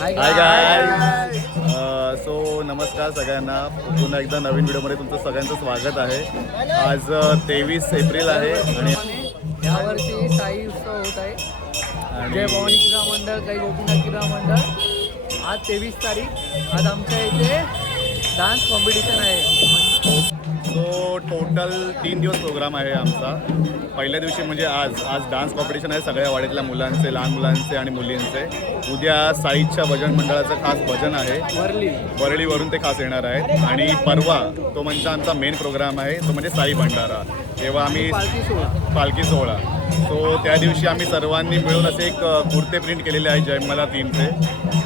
Hi guys. So नमस्कार सगळ्यांना. पुन्हा एकदा नवीन व्हिडिओमध्ये तुमचं सगळ्यांचं स्वागत आहे. आज 23 एप्रिल आहे आणि यावर्षी साई उत्सव होत आहे. जय भवानी क्रीडा मंडळ, जय गोपीनाथ क्रीडा मंडळ. आज 23 तारीख. आज आमच्या इथे डान्स कॉम्पिटिशन आहे. सो टोटल 3 दिवस प्रोग्राम आहे आमचा. पहिल्या दिवशी म्हणजे आज डान्स कॉम्पिटिशन आहे सगळ्या वाडीतल्या मुलांचे, लहान मुलांचे आणि मुलींचे. उद्या साईच्या भजन मंडळाचं खास भजन आहे. वरळीवरून ते खास येणार आहेत. आणि परवा तो म्हणजे आमचा मेन प्रोग्राम आहे, तो म्हणजे साई भंडारा. तेव्हा आम्ही पालखी सोहळा. सो त्या दिवशी आम्ही सर्वांनी मिळून असे एक कुर्ते प्रिंट केलेले आहे जयमला थीमचे.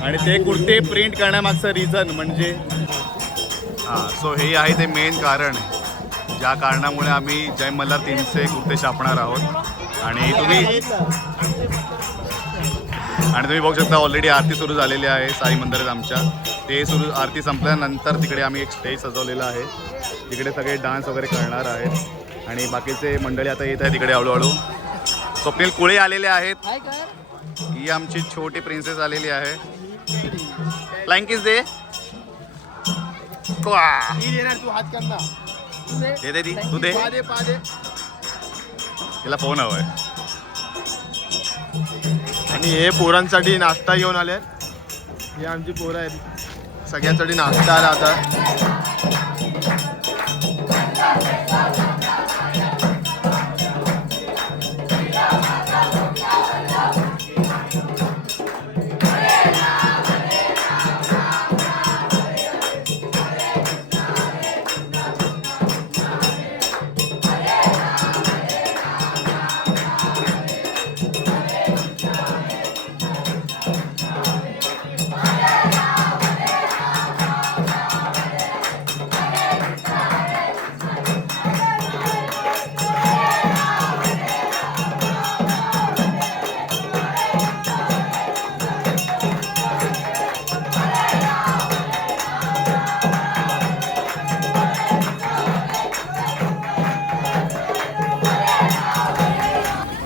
आणि ते कुर्ते प्रिंट करण्यामागचं रिझन म्हणजे सो हे आहे ते मेन कारण ज्या कारणामुळे आम्ही जय मल्हार थीमचे कुर्ते छापणार आहोत. आणि तुम्ही बघू शकता ऑलरेडी आरती सुरू झालेली आहे साई मंदिरात आमच्या. ते आरती संपल्यानंतर तिकडे आम्ही एक स्टेज सजवलेला आहे. तिकडे सगळे डान्स वगैरे करणार आहेत आणि बाकीचे मंडळी आता येत आहे तिकडे हळूहळू. स्वप्नील कुळे आलेले आहेत. ही आमची छोटी प्रिन्सेस आलेली आहे. फ्लाइंग किस दे तू हात करना दे तू दे. तिला फोन हवाय. आणि हे पोरांसाठी नाश्ता घेऊन आले. हे आमची पोरं आहेत. सगळ्यांसाठी नाश्ता आला आता.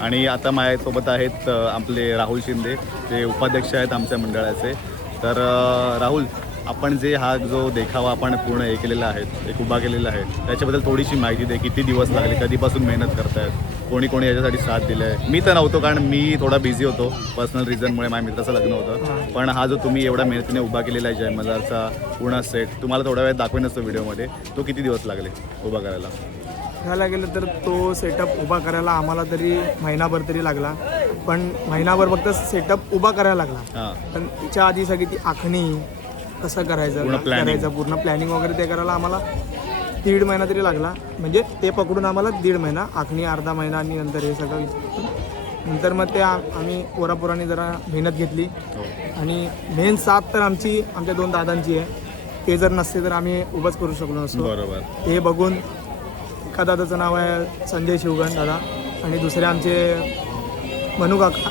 आणि आता माझ्यासोबत आहेत आपले राहुल शिंदे, जे उपाध्यक्ष आहेत आमच्या मंडळाचे. तर राहुल, आपण हा जो देखावा आपण पूर्ण हे केलेला आहे, एक उभा केलेला आहे, त्याच्याबद्दल थोडीशी माहिती दे. किती दिवस लागले, कधीपासून मेहनत करतायत, कोणी कोणी याच्यासाठी साथ दिला आहे? मी तर नव्हतो, कारण मी थोडा बिझी होतो पर्सनल रिझनमुळे. माझ्या मित्राचं लग्न होतं. पण हा जो तुम्ही एवढा मेहनतीने उभा केलेला आहे जय मल्हारचा पूर्ण सेट, तुम्हाला थोडा वेळ दाखवेन असतो व्हिडिओमध्ये. तो किती दिवस लागले उभा करायला? घ्यायला गेलं तर तो सेटअप उभा करायला आम्हाला तरी महिनाभर तरी लागला. पण महिनाभर फक्त सेटअप उभा करायला लागला. पण तिच्या आधी सगळी ती आखणी कसं करायचं पूर्ण प्लॅनिंग वगैरे ते करायला आम्हाला 1.5 महिना तरी लागला. म्हणजे ते पकडून आम्हाला 1.5 महिना, आखणी अर्धा महिना आणि नंतर हे सगळं नंतर मग ते आम्ही पोरापोरांनी जरा मेहनत घेतली. आणि मेन साथ तर आमच्या 2 दादांची आहे. ते जर नसते तर आम्ही उभंच करू शकलो नसतो. बरोबर. ते बघून एका दादाचं नाव आहे संजय शिवगण दादा, आणि दुसरे आमचे मनू काका.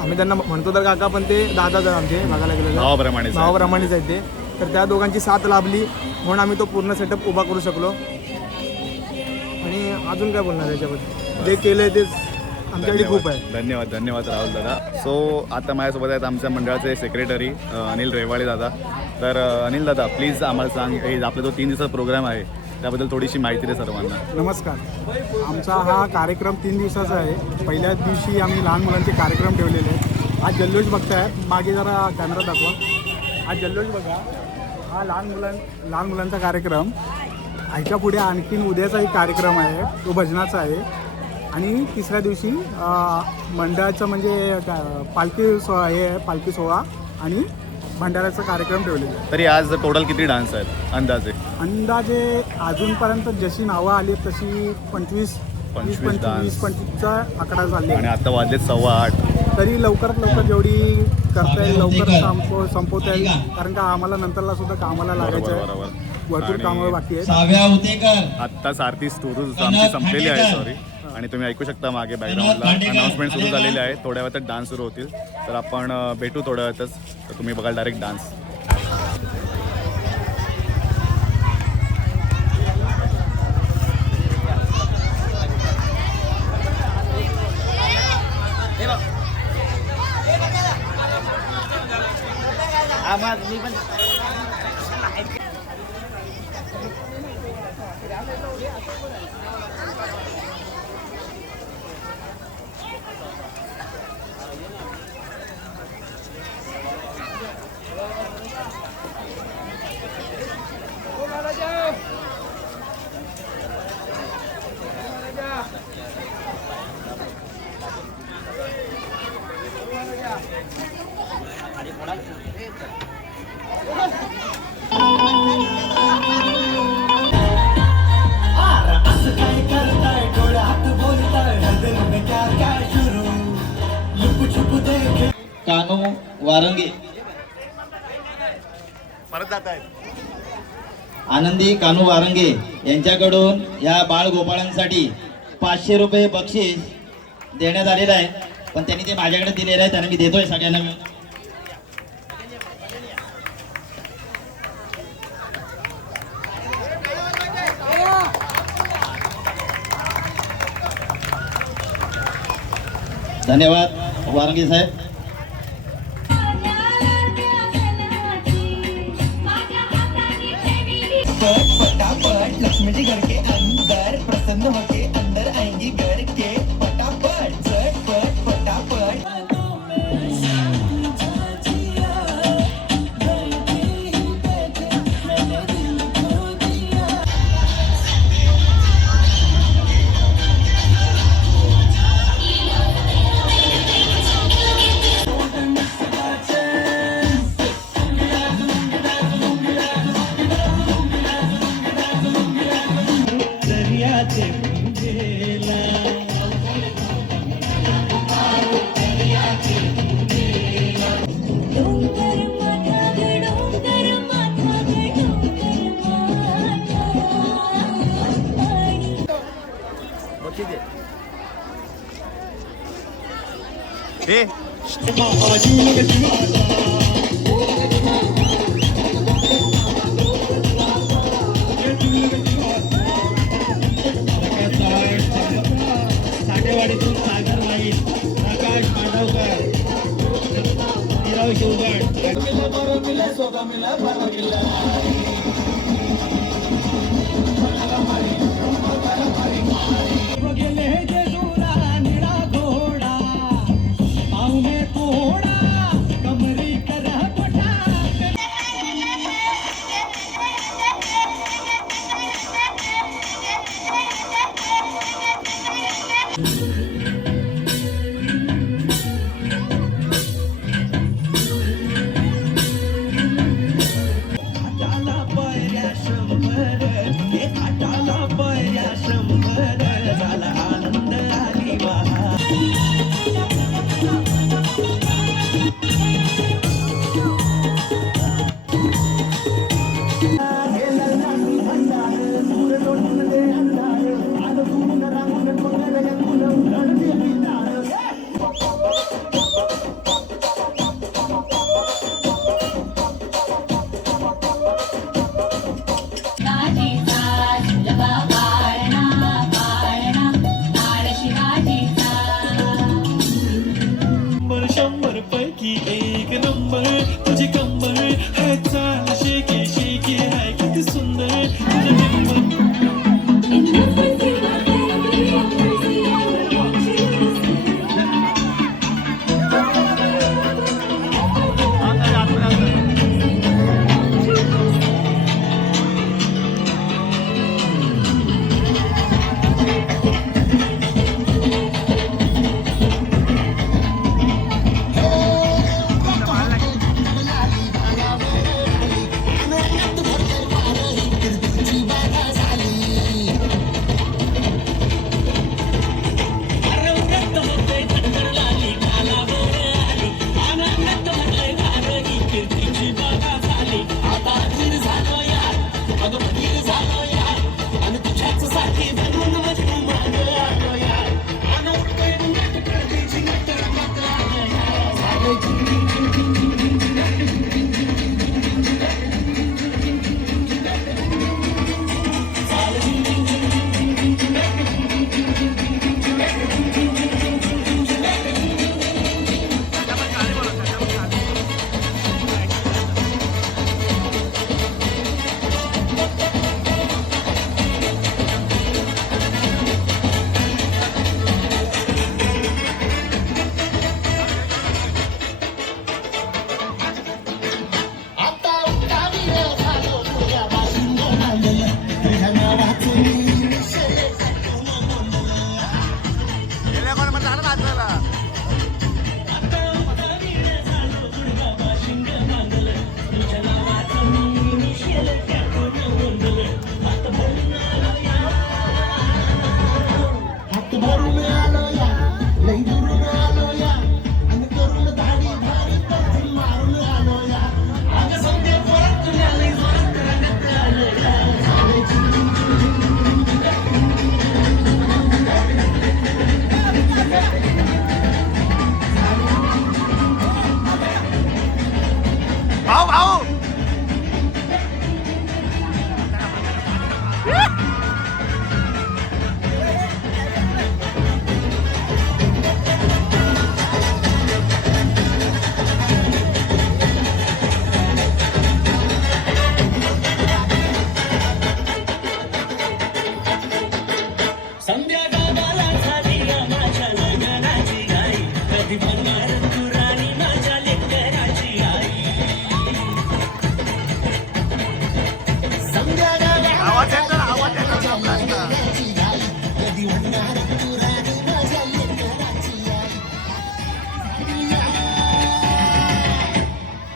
आम्ही त्यांना म्हणतो तर काका, पण ते दादाच आमचे बघायला गेलं नावाप्रमाणेच आहेत ते. तर त्या दोघांची साथ लाभली म्हणून आम्ही तो पूर्ण सेटअप उभा करू शकलो. आणि अजून काय बोलणार याच्याबद्दल, जे केलं तेच आमच्याकडे खूप आहे. धन्यवाद राहुल दादा. सो आता माझ्यासोबत आहेत आमच्या मंडळाचे सेक्रेटरी अनिल रेवाळे दादा. तर अनिल दादा, प्लीज आम्हाला सांग, हे आपला जो 3 दिवसाचा प्रोग्राम आहे त्याबद्दल थोडीशी माहिती दे सर्वांना. नमस्कार. आमचा हा कार्यक्रम 3 दिवसाचा आहे. पहिल्या दिवशी आम्ही लहान मुलांचे कार्यक्रम ठेवलेले आहेत. आज जल्लोष बघताय, मागे जरा कॅमेरा दाखवा. आज जल्लोष बघा, हा लहान मुलांचा कार्यक्रम. ह्याच्या पुढे आणखीन उद्याचा एक कार्यक्रम आहे, तो भजनाचा आहे. आणि तिसऱ्या दिवशी मंडळाचं म्हणजे पालखी सोहळा आणि भंडाऱ्याचा कार्यक्रम ठेवलेला आहे. तरी आज टोटल किती डान्स आहेत अंदाजे अजूनपर्यंत जशी नावं आली तशी 25-25चा आकडा चालले. आणि आता वाजले 8:15. तरी लवकरात लवकर जेवढी करता येईल लवकर संपवता येईल, कारण का आम्हाला नंतरला सुद्धा कामाला लागायचं आहे. भरपूर कामं बाकी आहेत. आत्ताच आरती आमची संपलेली आहे, सॉरी. आणि तुम्ही ऐकू शकता मागे बॅकग्राऊंडला अनाउन्समेंट सुरू झालेली आहे. थोड्या वेळात डान्स सुरू होतील. तर आपण भेटू थोड्या वेळातच. तर तुम्ही बघाल डायरेक्ट डान्स. कानू वारंगे, परत जात आहे. आनंदी कानू वारंगे यांच्याकडून या बाळ गोपाळांसाठी 500 रुपये बक्षीस देण्यात आलेलं आहे. पण त्यांनी ते माझ्याकडे दिलेलं आहे, त्यांना मी देतोय सगळ्यांना मिळून. धन्यवाद वारंगे साहेब. फटाफट लक्ष्मी जी घर के अंदर प्रसन्न होके अंदर आएंगी घर के फटाफट झटपट फटाफट. हे साठेवाडीतून सागर वाईट, प्रकाश मांडवकर, नीरव शिवगड. भाऊ भाऊ संध्या गावाला झाली माझ्या लग्नाची गाई कधी बनणार तू राणी माझ्या लेकराची आई संध्या आवाज येतो ना, आवाज येतो ना आपला. कधी म्हणणार तू राणी माझ्या लेकराची आई.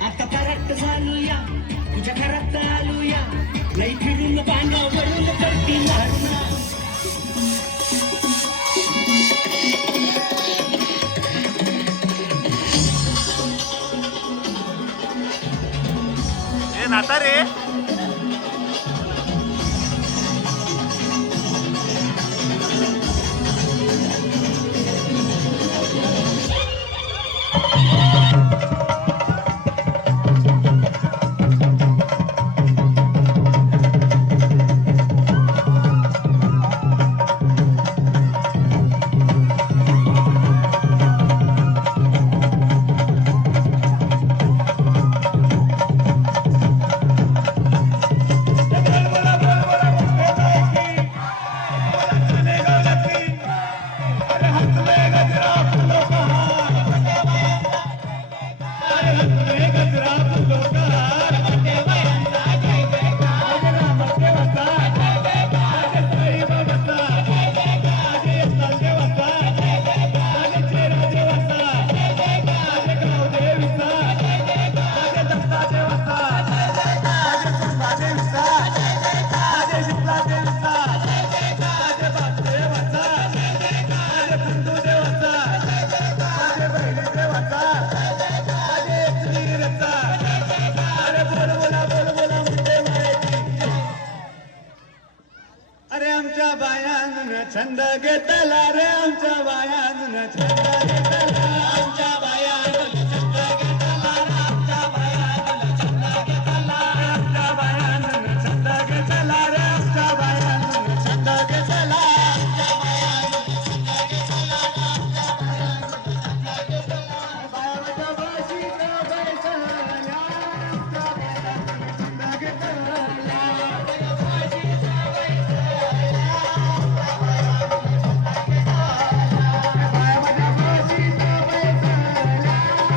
आता परत झालूया तुझ्या घरात आलूया लई फिरून पाण्या वळून करती मारून ए नाता रे अरे आमच्या बायान छंद घेतला रे आमच्या बायान छंद घेतला आमच्या बायान छंद घेतला रे आमच्या बायान छंद घेतला आमच्या बायान छंद घेतला रे आमच्या बायान छंद घेतला आमच्या बायान छंद घेतला आमच्या बायान छंद घेतला बायाच्या बाशीचा बैसल्या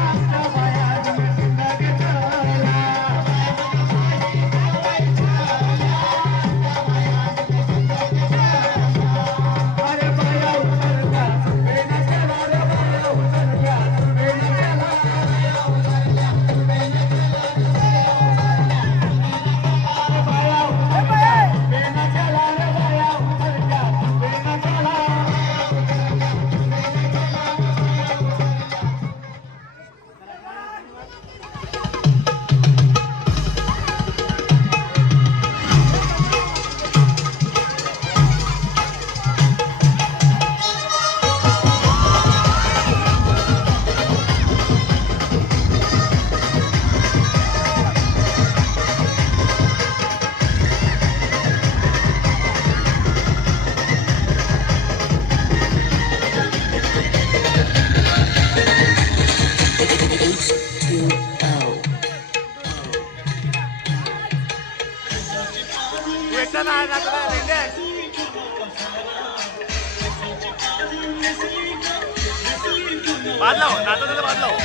आमच्या बायान छंद घेतला बादलाव नाता बादलाव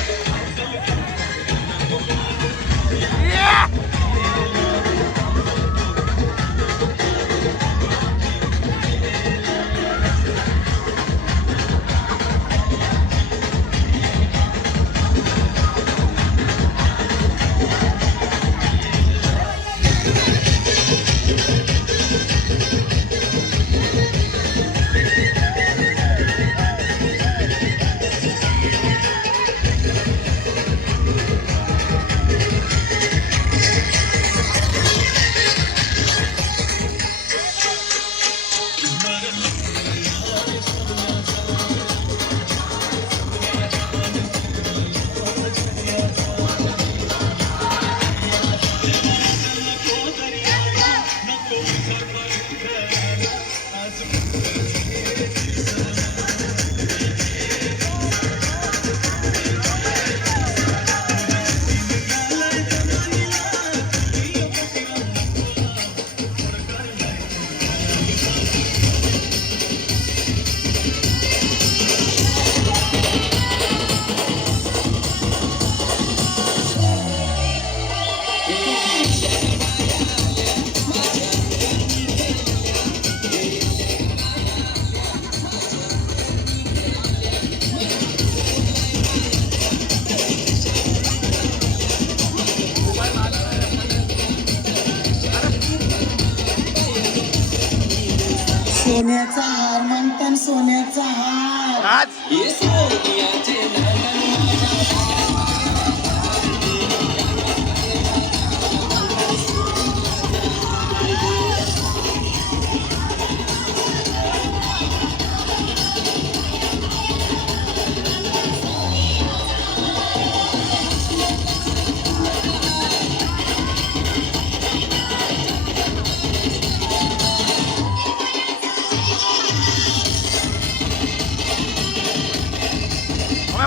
आज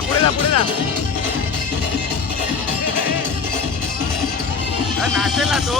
पुढे जा पुढे जा नाचेल ना तो